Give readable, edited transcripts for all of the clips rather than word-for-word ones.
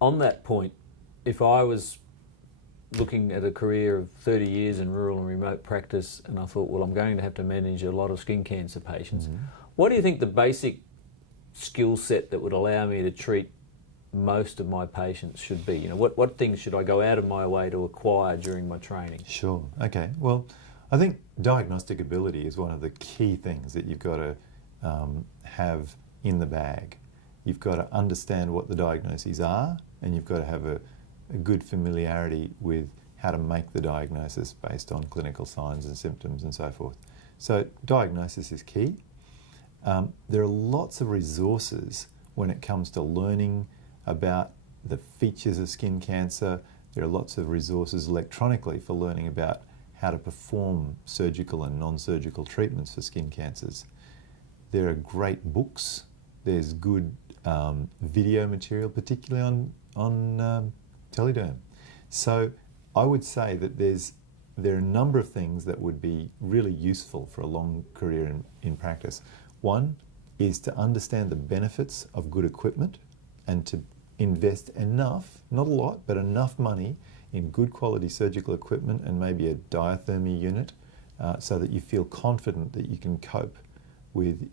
on that point, if I was looking at a career of 30 years in rural and remote practice and I thought, well, I'm going to have to manage a lot of skin cancer patients, what do you think the basic skill set that would allow me to treat most of my patients should be? You know, what things should I go out of my way to acquire during my training? Sure. Okay. Well, I think diagnostic ability is one of the key things that you've got to have in the bag. You've got to understand what the diagnoses are, and you've got to have a good familiarity with how to make the diagnosis based on clinical signs and symptoms and so forth. So diagnosis is key. There are lots of resources when it comes to learning about the features of skin cancer. There are lots of resources electronically for learning about how to perform surgical and non-surgical treatments for skin cancers. There are great books. There's good video material, particularly on Tele-Derm. So I would say that there are a number of things that would be really useful for a long career in practice. One is to understand the benefits of good equipment and to invest enough, not a lot, but enough money in good quality surgical equipment and maybe a diathermy unit so that you feel confident that you can cope with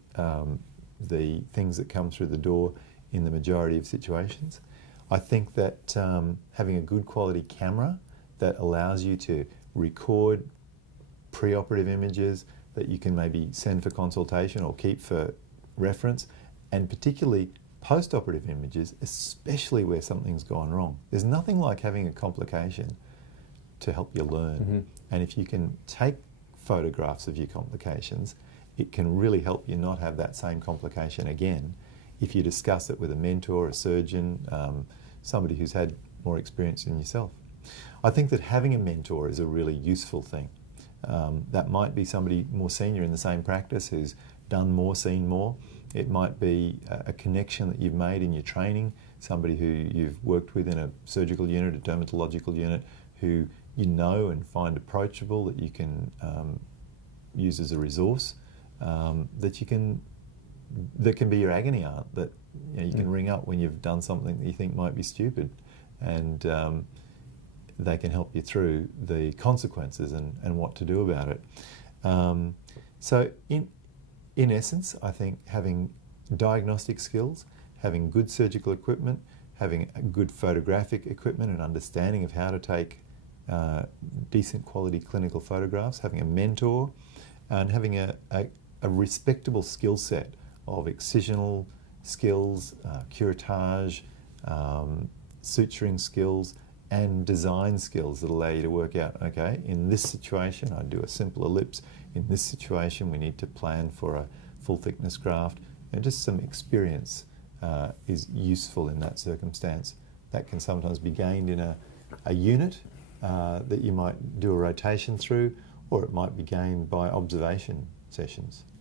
the things that come through the door in the majority of situations. I think that having a good quality camera that allows you to record preoperative images that you can maybe send for consultation or keep for reference, and particularly post-operative images, especially where something's gone wrong. There's nothing like having a complication to help you learn. And if you can take photographs of your complications, it can really help you not have that same complication again if you discuss it with a mentor, a surgeon, somebody who's had more experience than yourself. I think that having a mentor is a really useful thing. That might be somebody more senior in the same practice who's done more, seen more. It might be a connection that you've made in your training, somebody who you've worked with in a surgical unit, a dermatological unit, who you know and find approachable, that you can use as a resource, that can be your agony aunt, that you can ring up when you've done something that you think might be stupid, and they can help you through the consequences and what to do about it. So in essence, I think having diagnostic skills, having good surgical equipment, having a good photographic equipment and understanding of how to take decent quality clinical photographs, having a mentor, and having a respectable skill set of excisional skills, curettage, suturing skills, and design skills that allow you to work out, okay, in this situation I'd do a simple ellipse, in this situation we need to plan for a full thickness graft, and just some experience is useful in that circumstance. That can sometimes be gained in a unit that you might do a rotation through, or it might be gained by observation sessions.